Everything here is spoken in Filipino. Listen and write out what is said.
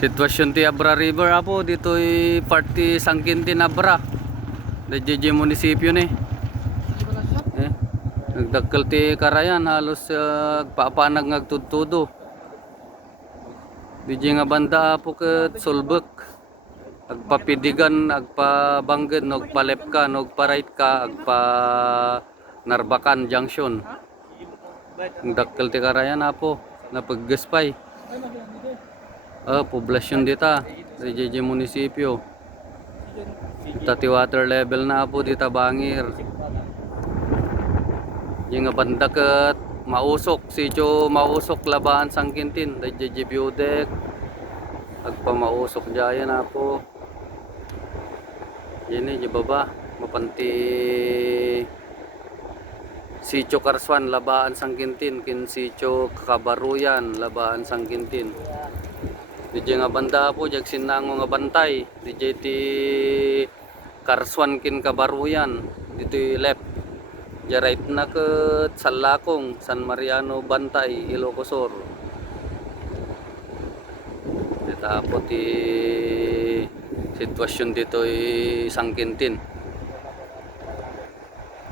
Sitwasyon ti Abra River apo dito ay party sangkin tin Abra. Dajay munisipyo ni. Eh, nagdagkal ti karayan halos uh, papanag ngagtudtudo. Nga banda apo ket sulbek. Agpapidigan, agpabangged, nagpalep ka, nagpa-right ka, agpa Narbacan Junction. Ang dakkel ti karayan apo, napaggaspay. Ah, poblasyon dita, sa JJ munisipyo. Dita ti water level na po dita bangir. Yung nga banda ket mausok, sityo mausok labahan sangkintin, da JJ biodek. Agpa mausok jaya na po. Yan eh, baba, mapanti Sitio Karswan, Labaan Sangkintin, kin Sitio Kabaruyan, Labaan Sangkintin. DJ nga banda po, jag sinango nga bantay. DJ ti Karswan kin Kabaruyan, dito left. Ja right na ke Salakong, San Mariano Bantay, Ilocosor. Dito po ti sitwasyon dito ay Sangkintin.